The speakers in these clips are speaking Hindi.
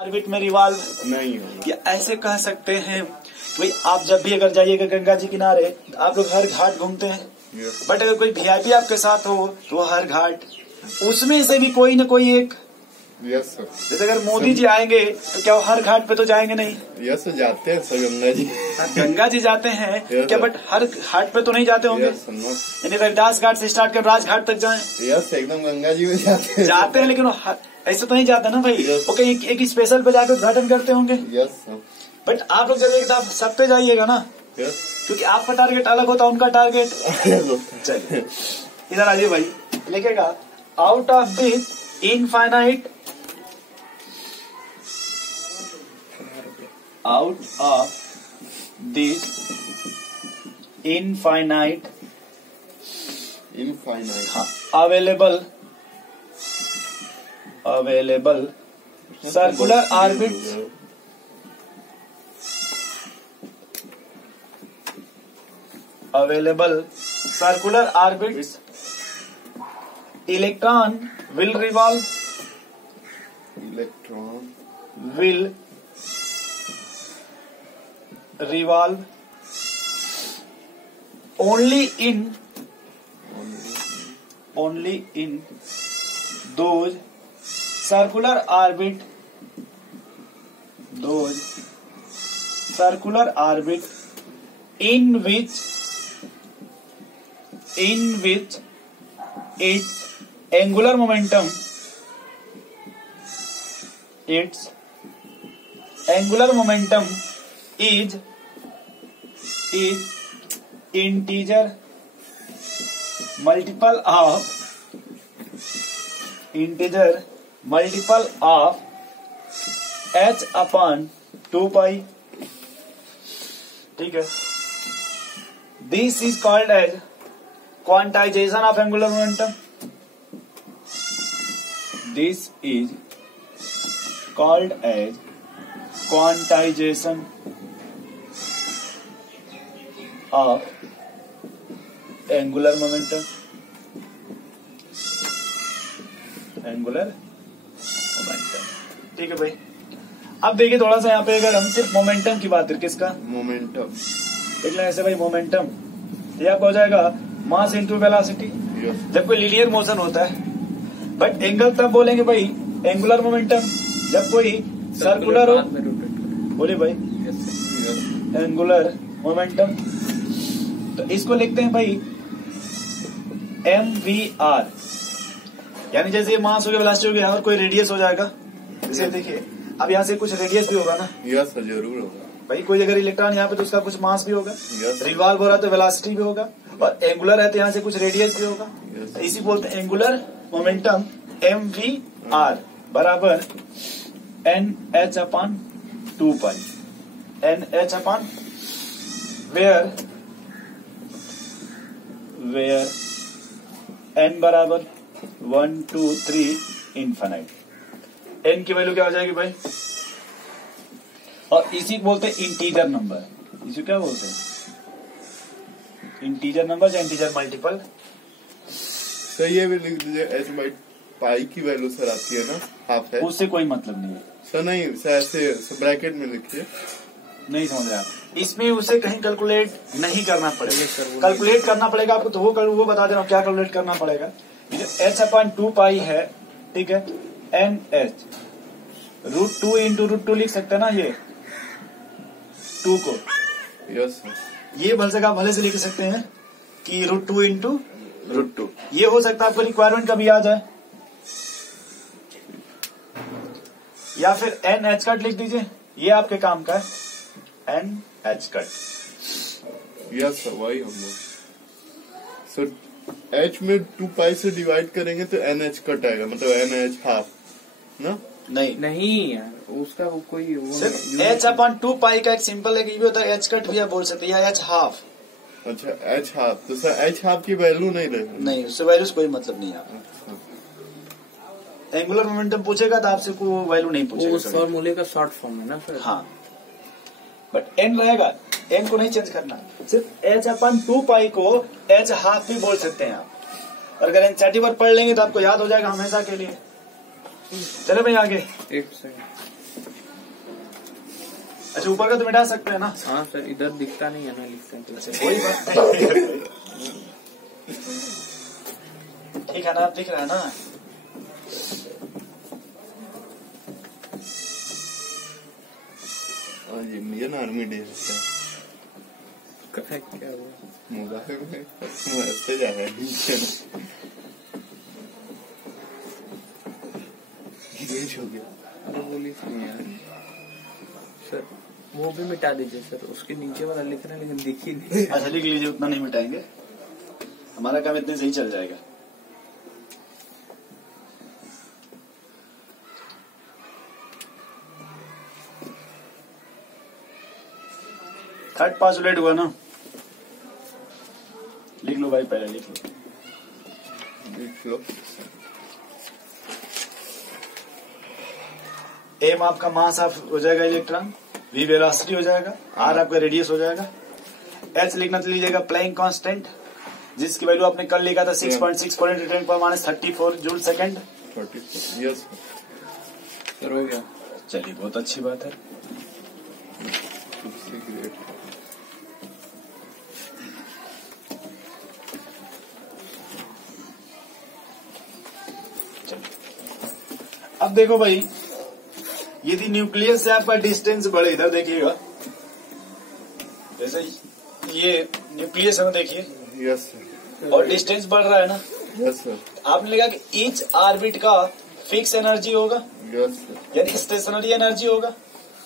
ऑर्बिट में रिवॉल्व नहीं होगा। या ऐसे कह सकते हैं भाई, आप जब भी अगर जाइएगा गंगा जी किनारे आप लोग हर घाट घूमते हैं, बट अगर कोई वीआईपी आपके साथ हो तो वो हर घाट उसमें से भी कोई न कोई एक, यस सर। जैसे अगर मोदी जी आएंगे तो क्या वो हर घाट पे तो जाएंगे नहीं? यस जाते हैं सर गंगा जी। गंगा जी जाते हैं क्या, बट हर घाट पे तो नहीं जाते होंगे। यानी रविदास घाट से स्टार्ट कर राजघाट तक जाएं। यस एकदम गंगा जी में जाते हैं लेकिन ऐसे तो नहीं जाते ना भाई। वो कहीं एक स्पेशल पे जाकर उद्घाटन करते होंगे। Yes sir. बट आप लोग जब एक सब पे जाइएगा ना, क्योंकि आपका टारगेट अलग होता है, उनका टारगेट। चलिए इधर आइए भाई, लिखेगा out of this infinite, out of this infinite हाँ available circular orbits electron will revolve only in those circular orbit in which its angular momentum is integer multiple of h upon 2 pi। ठीक है, this is called as quantization of angular momentum। This is called as quantization of angular momentum। ठीक है भाई। अब देखिए थोड़ा सा यहाँ पे, अगर हम सिर्फ मोमेंटम की बात करें, किसका मोमेंटम, देख लें ऐसे भाई, मोमेंटम ये आपका हो जाएगा मास इंटू वेलोसिटी। जब कोई लीनियर मोशन होता है, बट एंगल तब बोलेंगे भाई एंगुलर मोमेंटम जब कोई सर्कुलर हो। बोलिए भाई, एंगुलर मोमेंटम, तो इसको लिखते हैं भाई mvr, यानी जैसे ये मास हो गया, वेलोसिटी हो गया, और कोई रेडियस हो जाएगा। जैसे देखिए अब यहाँ से कुछ रेडियस भी होगा ना। यस जरूर होगा भाई। कोई अगर इलेक्ट्रॉन यहाँ पे तो उसका कुछ मास भी होगा। रिवॉल्व हो रहा है तो वेलोसिटी भी होगा, और एंगुलर है तो यहाँ से कुछ रेडियस भी होगा। इसी बोलते हैं एंगुलर मोमेंटम mvr बराबर nh upon 2 pi, nh upon where n बराबर 1 2 3 इनफाइनाइट। n की वैल्यू क्या हो जाएगी भाई, और इसी बोलते हैं इंटीजर नंबर। इसी क्या बोलते हैं, इंटीजर नंबर या इंटीजर मल्टीपल। सर ये भी लिख दीजिए h बाई पाई की वैल्यू सर आती है ना, हाफ है, उससे कोई मतलब नहीं है सर। नहीं सर ऐसे ब्रैकेट में लिखिए, नहीं समझ रहे आप। इसमें उसे कहीं कैलकुलेट नहीं करना पड़ेगा, कैलकुलेट करना पड़ेगा आपको, तो वो बता दे रहा हूँ क्या कैलकुलेट करना पड़ेगा। h अपॉन 2 पाई है, ठीक है, NH √2 इंटू √2 लिख सकते हैं ना, ये 2 को। यस ये भले से लिख सकते हैं कि √2 इंटू √2। ये हो सकता है आपको रिक्वायरमेंट कभी आ जाए, या फिर NH कट लिख दीजिए, ये आपके काम का है, NH कट। यस सर वही हम लोग सर h में 2 पाई से डिवाइड करेंगे तो NH कट आएगा, मतलब NH हाफ ना। नहीं यार, उसका वो कोई h अपॉन 2 पाई का एक सिंपल है कि ये भी होता है, h कट भी आप बोल सकते हैं, या h हाफ। अच्छा h हाफ, तो सर h हाफ की वैल्यू नहीं, उससे वैल्यू से कोई मतलब नहीं है। एंगुलर मोमेंटम पूछेगा तो आपसे कोई वैल्यू नहीं पूछेगा, उस फॉर्मूले का शॉर्ट फॉर्म है ना सर। हाँ, बट n रहेगा, n को नहीं चेंज करना, सिर्फ h अपन 2 पाई को h हाफ भी बोल सकते हैं आप। और अगर एनसीईआरटी पर पढ़ लेंगे तो आपको याद हो जाएगा हमेशा के लिए। चलो भाई आगे। एक सेकंड। अच्छा ऊपर का तो मिटा सकते हैं ना। हाँ सर, इधर दिखता नहीं है ना, लिखते हैं तो। अच्छा कोई बात नहीं। ठीक है ना, आप दिख रहा है ना। आज इंडियन आर्मी डे है क्या हुआ मोबाइल में मैसेज आया है हो गया। अरे बोली नहीं यार सर, वो भी मिटा दीजिए सर, उसके नीचे वाला लिख रहे हैं लेकिन दिख ही नहीं। अच्छा लिख लीजिए, उतना नहीं मिटाएंगे, हमारा काम इतने से ही चल जाएगा। थर्ड पासुलेट हुआ ना, लिख लो भाई, पहले लिख लो। लिख लो। एम आपका मास ऑफ हो जाएगा इलेक्ट्रॉन, वी वेलोसिटी हो जाएगा, आर आपका रेडियस हो जाएगा, एच लिखना तो लीजिएगा प्लैंक कांस्टेंट, जिसकी वैल्यू आपने कल लिखा था 6.6 × 10⁻34 जूल सेकंड। यस सर हो गया। चलिए बहुत अच्छी बात है। अब देखो भाई, यदि न्यूक्लियस से आपका डिस्टेंस बढ़े, इधर देखिएगा, जैसे ये न्यूक्लियस है ना, देखिए, यस सर, और डिस्टेंस बढ़ रहा है ना, यस सर, आपने लिखा कि ईच ऑर्बिट का फिक्स एनर्जी होगा, यस सर, यानी स्टेशनरी एनर्जी होगा।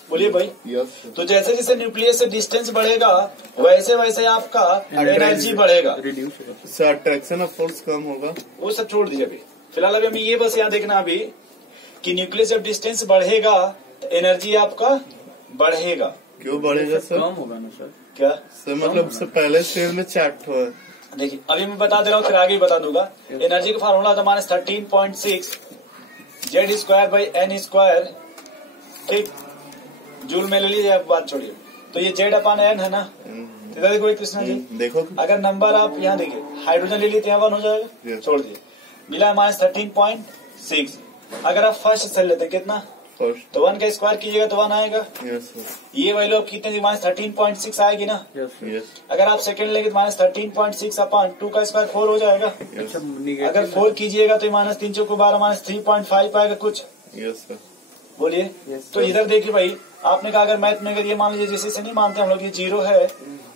बोलिए भाई। Yes sir. तो जैसे जैसे न्यूक्लियस से डिस्टेंस बढ़ेगा वैसे वैसे आपका एनर्जी बढ़ेगा, रिड्यूस होगा सर, अट्रैक्शन ऑफ फोर्स कम होगा। वो सब छोड़ दीजिए अभी, फिलहाल अभी हमें ये बस यहाँ देखना अभी कि न्यूक्लियस जब डिस्टेंस बढ़ेगा तो एनर्जी आपका बढ़ेगा। क्यों बढ़ेगा सर? कम होगा ना सर। क्या सर मतलब से पहले स्टेज में चैट हुआ है। देखिए अभी मैं बता दे रहा हूँ, फिर आगे ही बता दूंगा। एनर्जी का फार्मूला था -13.6 Z²/n², ठीक, जूल में ले लीजिए, आप बात छोड़िए। तो ये Z/n है ना, इधर देखो कृष्णा जी, देखो अगर नंबर आप यहाँ देखिए, हाइड्रोजन ले लिए तो यहाँ 1 हो जाएगा, Yes. छोड़ दिए, मिला -13.6। अगर आप फर्स्ट सेल लेते कितना, फर्स्ट। तो 1 का स्क्वायर कीजिएगा तो 1 आएगा। यस सर, ये वैल्यू आप कितने, -13.6 आएगी ना। यस यस अगर आप सेकंड लेंगे तो -13.6 अपॉन 2 का स्क्वायर 4 हो जाएगा। यस अगर 4 कीजिएगा तो -3 चौको 12 -3.5 आएगा कुछ। यस सर, बोलिए। Yes, तो इधर देखिए भाई, आपने कहा अगर मैथ में अगर ये मान लीजिए जैसे से नहीं मानते हम लोग, ये 0 है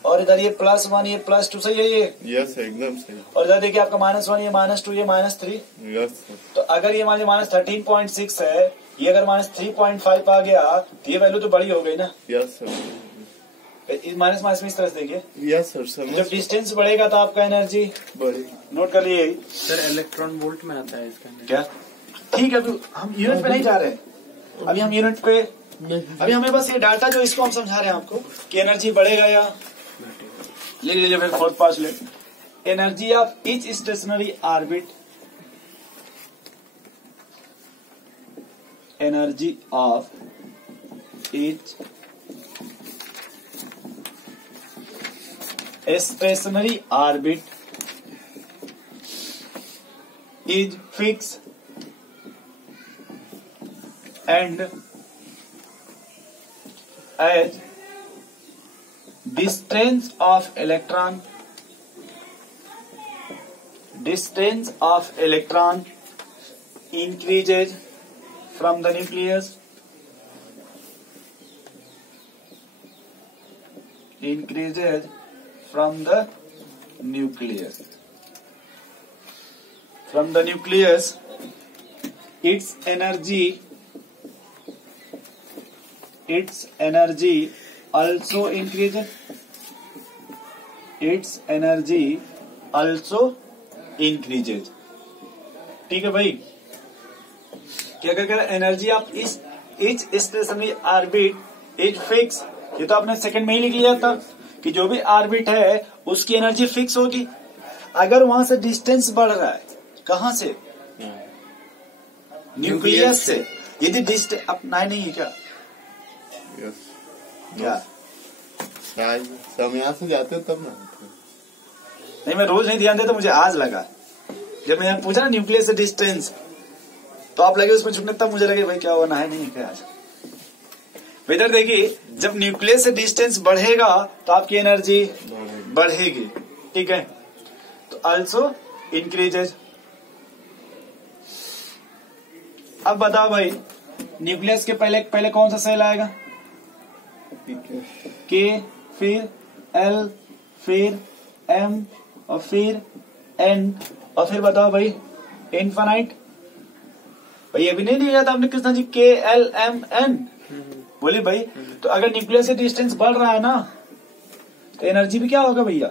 और इधर ये +1 ये +2, सही है ये, यस एकदम सही। और इधर देखिए आपका -1 ये -2 ये -3। यस सर, तो अगर ये मान लीजिए -13.6 है, ये अगर -3.5 आ गया तो ये वैल्यू तो बड़ी हो गई ना। यस सर, माइनस माइनस में इस तरह से देखिए, यस सर, समझ जब डिस्टेंस बढ़ेगा तो आपका एनर्जी बड़ी। नोट कर लिए सर, इलेक्ट्रॉन वोल्ट में आता है इसका। क्या, ठीक है, अभी हम यूनिट पे नहीं जा रहे हैं, अभी हम यूनिट पे, अभी हमें बस ये डाटा जो इसको हम समझा रहे हैं आपको कि एनर्जी बढ़ेगा या ले लीजिए। फिर फोर्थ पार्ट ले, energy of each stationery orbit, energy of each stationery orbit is fix and as distance of electron increases from the nucleus, from the nucleus its energy also increases, ठीक है भाई। क्या क्या एनर्जी आप इस etch stationery orbit is fix, ये तो आपने सेकंड में ही लिख लिया था कि जो भी ऑर्बिट है उसकी एनर्जी फिक्स होगी। अगर वहां से डिस्टेंस बढ़ रहा है, कहां से, न्यूक्लियस से, यदि डिस्टेंस अपना नहीं है क्या, यस क्या हम यहाँ से जाते हैं तब ना। नहीं, मैं रोज नहीं ध्यान देता, मुझे आज लगा जब मैं पूछा ना न्यूक्लियस से डिस्टेंस, तो आप लगे उसमें छुटने, तब मुझे लगे भाई क्या हुआ, ना है नहीं क्या आज। इधर देखिए, जब न्यूक्लियस से डिस्टेंस बढ़ेगा तो आपकी एनर्जी बढ़ेगी, ठीक है, तो आल्सो इंक्रीजेज। अब बताओ भाई, न्यूक्लियस के पहले कौन सा सेल आएगा? के, फिर एल, फिर एम, और फिर एन, और फिर बताओ भाई इनफाइनाइट। भाई ये भी नहीं दिया था आपने कृष्णा जी, के एल एम एन। बोले भाई, तो अगर न्यूक्लियस से डिस्टेंस बढ़ रहा है ना, तो एनर्जी भी क्या होगा भैया?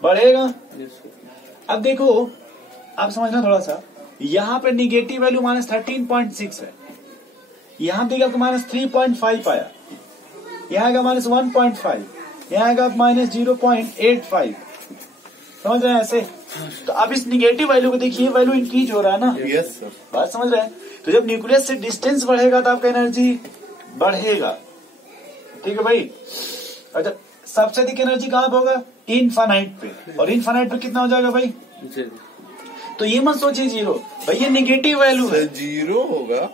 बढ़ेगा। अब देखो, आप समझना थोड़ा सा, यहाँ पे निगेटिव वैल्यू -13.6 है, यहाँ देखिए आपको -3.5 आया, यहाँ आएगा -1.5, यहाँ आएगा -0.85। समझ रहे हैं ऐसे? तो अब इस निगेटिव वैल्यू को देखिए, वैल्यू इंक्रीज हो रहा है ना। Yes sir. बात समझ रहे हैं? तो जब न्यूक्लियस से डिस्टेंस बढ़ेगा तो आपका एनर्जी बढ़ेगा, ठीक है भाई। अच्छा, सबसे अधिक एनर्जी कहाँ पे होगा? इनफाइनाइट पे, और इनफाइनाइट पे कितना हो जाएगा भाई? तो ये मत सोचिए जीरो, भाई ये निगेटिव वैल्यू है। जीरो होगा,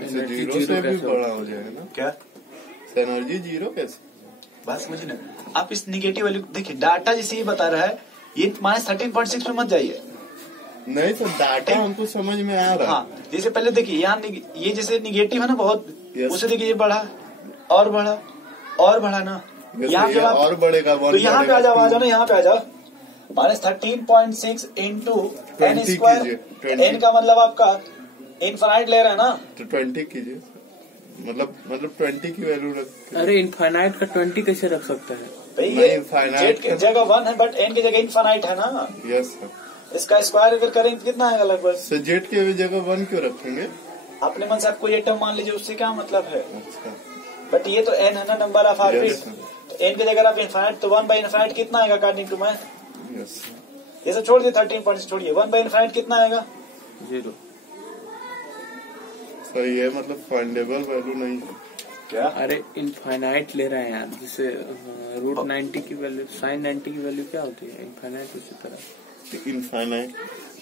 जीरो से भी बड़ा हो जाएगा ना। क्या एनर्जी जीरो कैसे? बात समझिए ना, आप इस निगेटिव वैल्यू देखिए, डाटा जैसे ये बता रहा है, ये -13.6 में मत जाइए। नहीं सर, डाटा हमको समझ में आ रहा है। हाँ, जैसे पहले देखिए, यहाँ ये जैसे निगेटिव है ना बहुत, उसे देखिए ये बढ़ा और बढ़ा और बढ़ा ना, यहाँ पे और बढ़ेगा, तो यहाँ पे आ जाओ ना, यहाँ पे आ जाओ, -13.6 इंटू एन स्क्वायर, एन का मतलब आपका इनफाइनाइट ले रहा है ना, तो 20 कीजिए, मतलब 20 की वैल्यू रख। अरे इनफाइनाइट का 20 कैसे रख सकता है भाई? नहीं, ये इनफाइनाइट की जगह 1 है, बट एन की जगह इनफाइनाइट है ना। Yes sir. इसका स्क्वायर अगर करेंगे तो कितना आएगा लगभग? सर जेड की जगह 1 क्यों रखेंगे? अपने मन से आपको ये टर्म मान लीजिए, उससे क्या मतलब है? अच्छा, बट ये तो एन है ना, नंबर ऑफ ऑर्बिट। Yes, तो एन की जगह आप इनफाइनाइट, तो 1/इनफाइनाइट कितना आएगा अकॉर्डिंग टू मैथ? यस ये सब छोड़ दिए, 13 पॉइंट छोड़िए, 1/इनफाइनाइट कितना आएगा? 0। सर ये मतलब फाइंडेबल वैल्यू नहीं है क्या? अरे इनफाइनाइट ले रहे हैं यार, जैसे √90 की वैल्यू, sin 90 की वैल्यू क्या होती है? इनफाइनाइट उसी तरह। इनफाइनाइट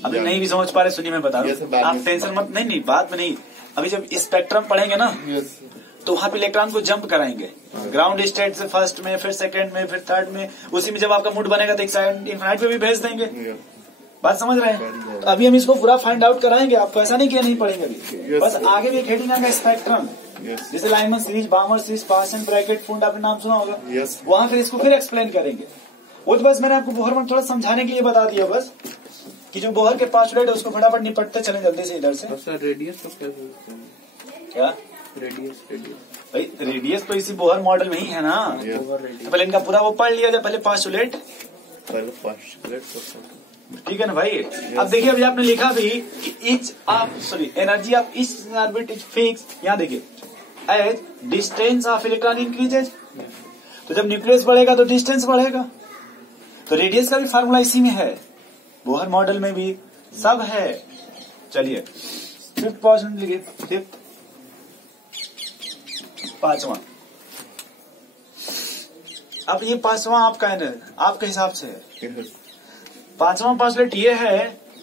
अभी नहीं भी समझ पा रहे, सुनिए मैं बता Yes, रहा बाद हूँ, में आप टेंशन मत, नहीं बात में नहीं। अभी जब स्पेक्ट्रम पढ़ेंगे ना, यस तो वहाँ पे इलेक्ट्रॉन को जंप कराएंगे, ग्राउंड स्टेट से फर्स्ट में, फिर सेकंड में, फिर थर्ड में, उसी में जब आपका मूड बनेगा तो एक साइड इनफाइनाइट पे भी भेज देंगे। बात समझ रहे हैं? तो अभी हम इसको पूरा फाइंड आउट कराएंगे, आपको ऐसा नहीं किया नहीं पढ़ेंगे अभी, बस आगे भी एक हेडिंग आएगा स्पेक्ट्रम, जैसे लाइमन सीरीज, बामर सीरीज, पासन ब्रैकेट, फुंड, आपने नाम सुना होगा। वहाँ फिर इसको फिर एक्सप्लेन करेंगे। वो तो बस मैंने आपको बोहर में थोड़ा समझाने के लिए बता दिया बस, कि जो बोहर के पोस्टुलेट है उसको फटाफट निपटते चले जल्दी से इधर से। रेडियस तो क्या बोलते हैं? क्या रेडियस भाई? रेडियस तो इसी बोहर मॉडल में ही है ना। तो पहले इनका पूरा वो पढ़ लिया जाए, पहले पोस्टुलेट, ठीक है ना भाई? अब देखिए, अभी आपने लिखा भी कि energy of each orbit is fix. यहाँ देखिए, as distance of electron increases, तो जब न्यूक्लियस बढ़ेगा तो डिस्टेंस बढ़ेगा। तो रेडियस का भी फार्मूला इसी में है, बोहर मॉडल में भी सब है। चलिए 5th क्वेश्चन लिखिए, 5th, 5वां। अब ये 5वां आपका है ना, आपके हिसाब से है। 5वां पोस्टुलेट ये है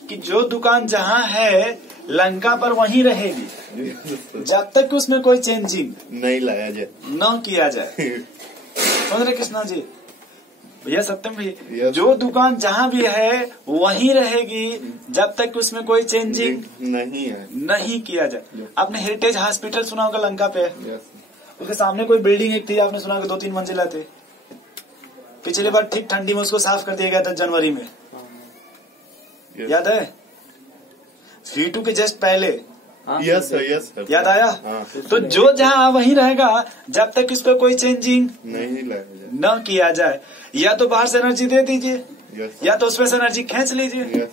कि जो दुकान जहां है लंका पर वहीं रहेगी जब तक उसमें कोई चेंजिंग नहीं लाया जाए, न किया जाए। समझ रहे कृष्णा जी? भैया सत्यम भाई, Yes. जो दुकान जहां भी है वहीं रहेगी जब तक उसमें कोई चेंजिंग नहीं है, नहीं किया जाए। आपने हेरिटेज हॉस्पिटल सुना होगा लंका पे, यस उसके सामने कोई बिल्डिंग एक थी, आपने सुना होगा 2-3 मंजिला थे। पिछली बार ठीक ठंडी में उसको साफ कर दिया गया था जनवरी में, याद है? V2 के जस्ट पहले, यस सर याद आया? हाँ। तो जो जहां वहीं रहेगा जब तक इस पर कोई चेंजिंग नहीं लाया जाए, न किया जाए। या तो बाहर से एनर्जी दे दीजिए, यस या तो उसमें से एनर्जी खींच लीजिए। यस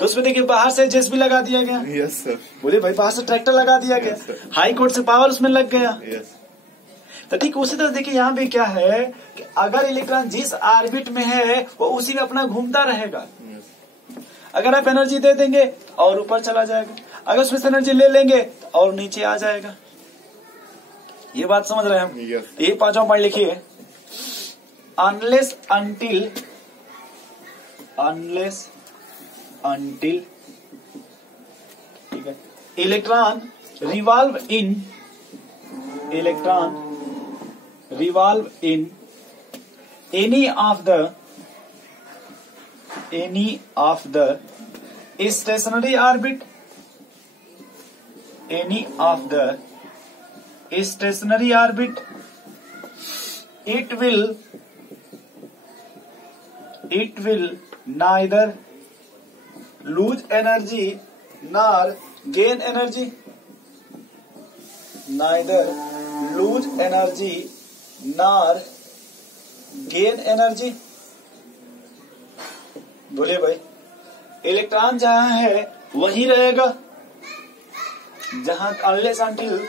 तो उसमें देखिए बाहर से जेस भी लगा दिया गया, यस सर, बोले भाई बाहर से ट्रैक्टर लगा दिया गया, Yes, sir. हाई कोर्ट से पावर उसमें लग गया। यस तो ठीक उसी तरह देखिए यहाँ भी क्या है कि अगर इलेक्ट्रॉन जिस ऑर्बिट में है वो उसी में अपना घूमता रहेगा। अगर आप एनर्जी दे देंगे और ऊपर चला जाएगा, अगर उसमें से एनर्जी ले लेंगे तो और नीचे आ जाएगा। ये बात समझ रहे हैं हम? Yes. ये 5वां पॉइंट लिखिए, अनलेस अंटिल, ठीक है, electron revolve in electron revolve in any of the stationary orbit, any of the stationary orbit, it will neither lose energy nor gain energy, neither lose energy nor gain energy। बोलिए भाई, इलेक्ट्रॉन जहां है वहीं रहेगा, जहां अनलेस अंटिल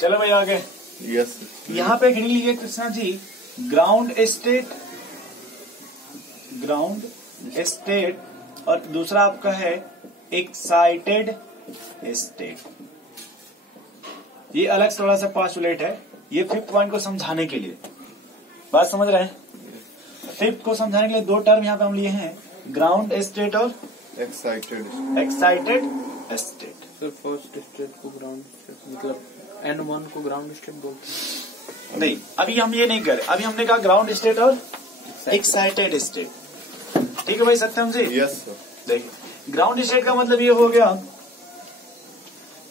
चलो भाई आगे। यस यहाँ पे खड़ी लीजिए कृष्णा जी, ग्राउंड स्टेट और दूसरा आपका है एक्साइटेड स्टेट। ये अलग थोड़ा सा पॉस्टुलेट है, ये 5th पॉइंट को समझाने के लिए। बात समझ रहे हैं? 5th को समझाने के लिए 2 टर्म यहाँ पे हम लिए हैं, ग्राउंड स्टेट और excited state. Sir first state को ग्राउंड स्टेट मतलब N1 को ग्राउंड स्टेट बोलते हैं। नहीं, अभी हम ये नहीं करें, अभी हमने कहा ग्राउंड स्टेट और एक्साइटेड स्टेट। ठीक है भाई सत्यम जी? Yes sir. देखिए, ग्राउंड स्टेट का मतलब ये हो गया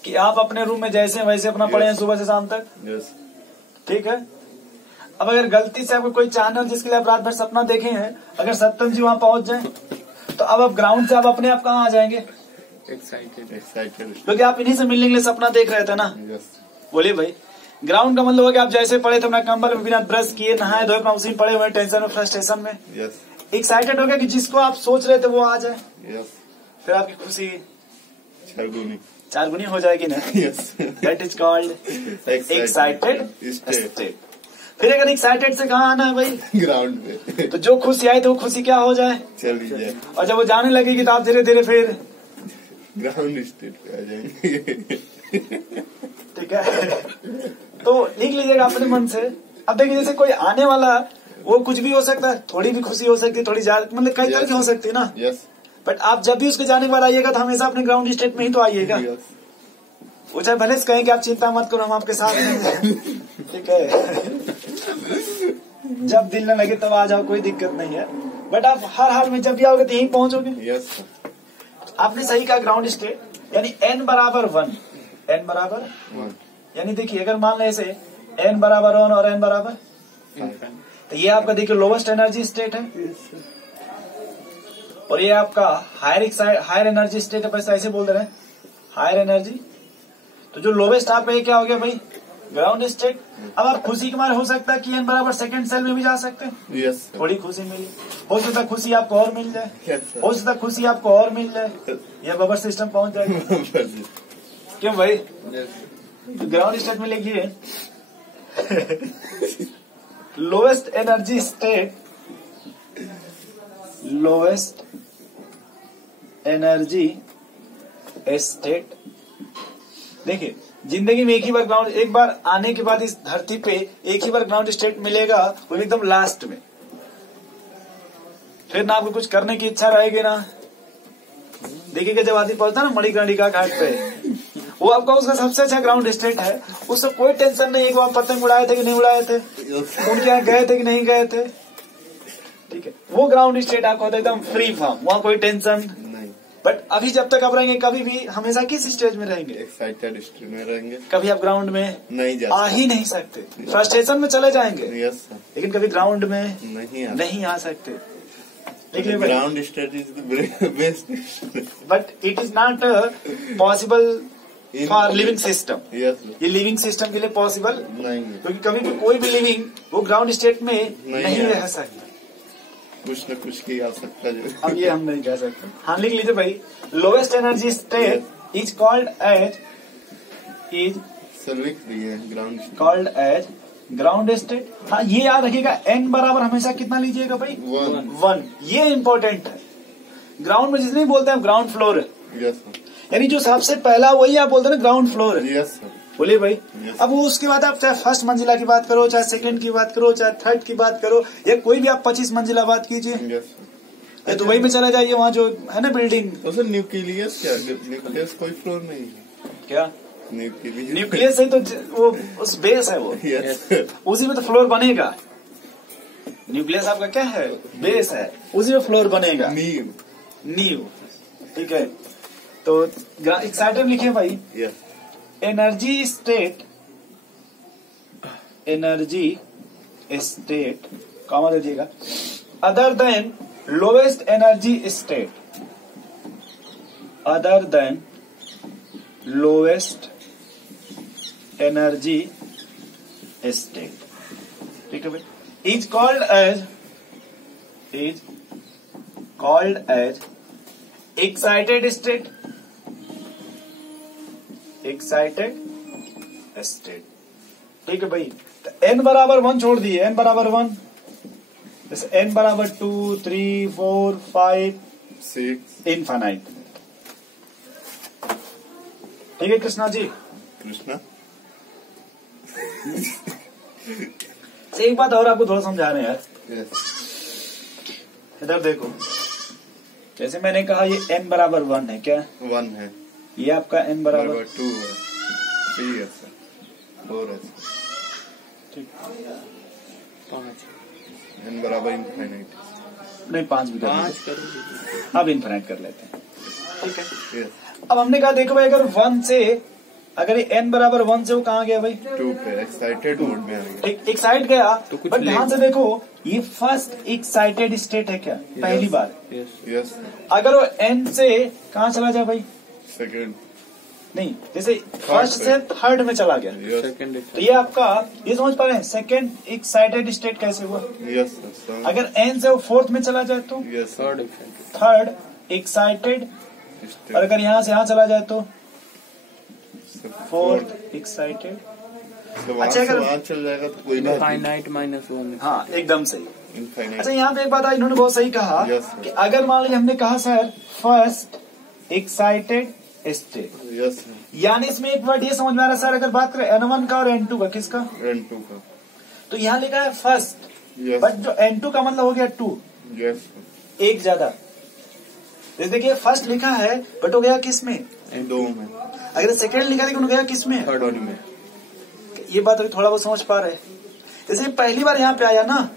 कि आप अपने रूम में जैसे वैसे अपना पढ़े हैं सुबह से शाम तक। यस। ठीक है। अब अगर गलती से आपको कोई चैनल जिसके लिए आप रात भर सपना देखे हैं, अगर सत्यम जी वहां पहुंच जाए तो अब आप ग्राउंड से आप अपने आप कहाँ आ जाएंगे? एक्साइटेड। क्योंकि आप इन्हीं से मिलने के लिए सपना देख रहे थे ना। यस। बोलिए भाई, ग्राउंड का मतलब हो गया आप जैसे पढ़े थे अपना कंबल में बिना ब्रश किए नहाए धोए अपना उसी में पड़े हुए टेंशन में फ्रस्ट्रेशन में। यस। एक्साइटेड हो गया कि जिसको आप सोच रहे थे वो आ जाए। यस। फिर आपकी खुशी 4 गुनी हो जाएगी ना। Yes. That is called excited state. फिर अगर एक्साइटेड से कहाँ आना है भाई? ग्राउंड पे। तो जो खुशी आई तो वो खुशी क्या हो जाए? चली जाए। और जब वो जाने लगेगी तो आप धीरे धीरे फिर ग्राउंड स्टेट पे आ जाएंगे। ठीक है। तो लिख लीजिएगा अपने मन से। अब देखिए, जैसे कोई आने वाला वो कुछ भी हो सकता है, थोड़ी भी खुशी हो सकती है, थोड़ी ज्यादा, मतलब कई तरह की हो सकती है ना। यस। बट आप जब भी उसके जाने वाला आइएगा तो हमेशा अपने ग्राउंड स्टेट में ही तो आइएगा। वो चाहे भले से कहें कि आप चिंता मत करो हम आपके साथ हैं। ठीक है। जब दिल न लगे तब आ जाओ, कोई दिक्कत नहीं है। बट आप हर हाल में जब भी आओगे तो यहीं पहुंचोगे। यस। आपने सही कहा ग्राउंड स्टेट यानी n बराबर 1, n बराबर 1 यानी देखिए, अगर मान लें ऐसे n बराबर 1 और n बराबर, तो ये आपका देखिए लोवेस्ट एनर्जी स्टेट है और ये आपका हायर एनर्जी स्टेट है। ऐसे बोल रहे हैं हायर एनर्जी। तो जो लोवेस्ट आप है क्या हो गया भाई? Ground state. अब आप खुशी के मारे हो सकता है कि n बराबर सेकंड सेल में भी जा सकते हैं। यस। थोड़ी खुशी मिली, हो सकता है खुशी आपको और मिल जाए, Yes, हो सकता है खुशी आपको और मिल जाए, या बबर सिस्टम पहुंच जाएगा। क्यों भाई? तो ग्राउंड स्टेट में लिखिए lowest energy state, lowest energy state. देखिए, जिंदगी में एक ही बार ग्राउंड, एक बार आने के बाद इस धरती पे एक ही बार ग्राउंड स्टेट मिलेगा, वो एकदम लास्ट में। फिर ना आपको कुछ करने की इच्छा रहेगी ना। देखिएगा जब आदमी पहुंचता है ना मणिकर्णिका घाट पे, वो आपका उसका सबसे अच्छा ग्राउंड स्टेट है। उससे कोई टेंशन नहीं है कि वहां पतंग उड़ाए थे कि नहीं उड़ाए थे, उनके यहाँ गए थे कि नहीं गए थे। ठीक है, वो ग्राउंड स्टेट आपको होता है एकदम फ्री फॉर्म, वहां कोई टेंशन नहीं। बट अभी जब तक आप रहेंगे कभी भी हमेशा किस स्टेज में रहेंगे? एक्साइटेड स्टेट में रहेंगे। कभी आप ग्राउंड में नहीं जा आ ही नहीं सकते, फ्रस्ट्रेशन में चले जाएंगे। यस। लेकिन कभी ग्राउंड में नहीं आ सकते। Ground state is the best, but it is not possible for living system. Yes. ये लिविंग सिस्टम के लिए पॉसिबल नहीं, क्योंकि कभी भी कोई भी लिविंग वो ग्राउंड स्टेट में नहीं रह सकता। कुछ न कुछ की आवश्यकता जो। अब ये हम नहीं कह सकते। हाँ लिख लीजिए भाई, lowest energy state is called as ground state. हाँ ये याद रखिएगा, n बराबर हमेशा कितना लीजिएगा भाई? 1। ये इम्पोर्टेंट है। ग्राउंड में जितने बोलते हैं ग्राउंड फ्लोर है, यानी जो सबसे पहला वही आप बोलते हैं ना ग्राउंड फ्लोर है। Yes sir. बोलिए भाई। Yes. अब वो उसके बाद आप चाहे फर्स्ट मंजिला की बात करो, चाहे सेकंड की बात करो, चाहे थर्ड की बात करो, या कोई भी आप 25 मंजिला बात कीजिए, यस सर। या दुबई में चला जाइए, वहाँ जो है ना बिल्डिंग, तो सर न्यूक्लियस क्या, न्यूक्लियस कोई फ्लोर नहीं है क्या न्यूक्लियस? न्यूक्लियस है तो वो उस बेस है वो, यस उसी में तो फ्लोर बनेगा। न्यूक्लियस आपका क्या है? बेस है, उसी में फ्लोर बनेगा, नींव। ठीक है, तो एक्साइटेड लिखिए भाई। Yes. Energy state, energy state comma दीजिएगा, other than lowest energy state, other than lowest energy state. ठीक है भाई। Is called as excited state, excited state. ठीक है भाई। तो n बराबर 1 छोड़ दिए, n बराबर 1, जैसे n बराबर 2, 3, 4, 5, 6 इनफाइनाइट। ठीक है कृष्णा जी। कृष्णा। एक बात और आपको थोड़ा समझा रहे हैं यार। यस। इधर देखो, जैसे मैंने कहा ये n बराबर 1 है, क्या 1 है, ये आपका n बराबर 2 है, 3 है सर, 4 है सर, 5 n बराबर इनफाइनाइट। नहीं 5 भी कर 5 लेते करो। हैं। अब इनफाइनाइट कर लेते हैं। ठीक है। यस। अब हमने कहा देखो भाई, अगर 1 से, अगर ये n बराबर 1 से वो कहाँ गया भाई? 2 पे एक्साइटेड मोड में आ गया। ठीक, एक्साइट गया, तो कुछ बट ध्यान ले- से देखो, ये फर्स्ट एक्साइटेड स्टेट है क्या? पहली बार। यस। यस। अगर वो n से कहाँ चला जाए भाई? सेकंड। नहीं, जैसे फर्स्ट से थर्ड में चला गया, यस। सेकंड तो ये आपका, ये समझ पा रहे हैं सेकेंड एक्साइटेड स्टेट कैसे हुआ? Yes sir. अगर n से वो फोर्थ में चला जाए तो yes third sir. Excited. Third excited, और अगर यहाँ से यहाँ चला जाए तो फोर्थ एक्साइटेड। वहाँ अच्छा, से अगर- वहाँ चल जाएगा तो कोई बात नहीं। इनफाइनाइट -1। हाँ एकदम सही। इनफाइनाइट। अच्छा, यहाँ पे एक बात इन्होंने बहुत सही कहा Yes, sir. कि अगर मान लीजिए हमने कहा sir first excited state, yes sir. यानी इसमें एक वर्ड ये समझ में आ रहा है सर, अगर बात करें N1 का और N2 का, किसका? N2 का। तो यहाँ लिखा है फर्स्ट, यस। बट जो N2 का मतलब हो गया 2, यस सर। एक ज्यादा। जैसे देखिए फर्स्ट लिखा है बट हो गया किस में? 2 में। अगर सेकेंड लिखा है लेकिन हो गया किस में? थर्ड में। ये बात अभी थोड़ा बहुत समझ पा रहे हैं। जैसे पहली बार यहाँ पे आया ना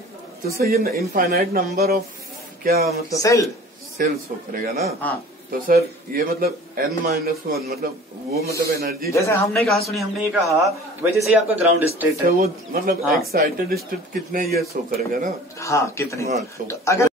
तो सर ये इनफाइनाइट नंबर ऑफ क्या मतलब सेल्स हो करेगा ना? हाँ, तो सर ये मतलब n-1 मतलब वो मतलब एनर्जी, जैसे हमने कहा, सुनिए हमने ये कहा कि भाई जैसे ये आपका ग्राउंड स्टेट सर है, वो मतलब हाँ। एक्साइटेड स्टेट कितने ये शो करेगा ना? हाँ कितने, हाँ, तो तो अगर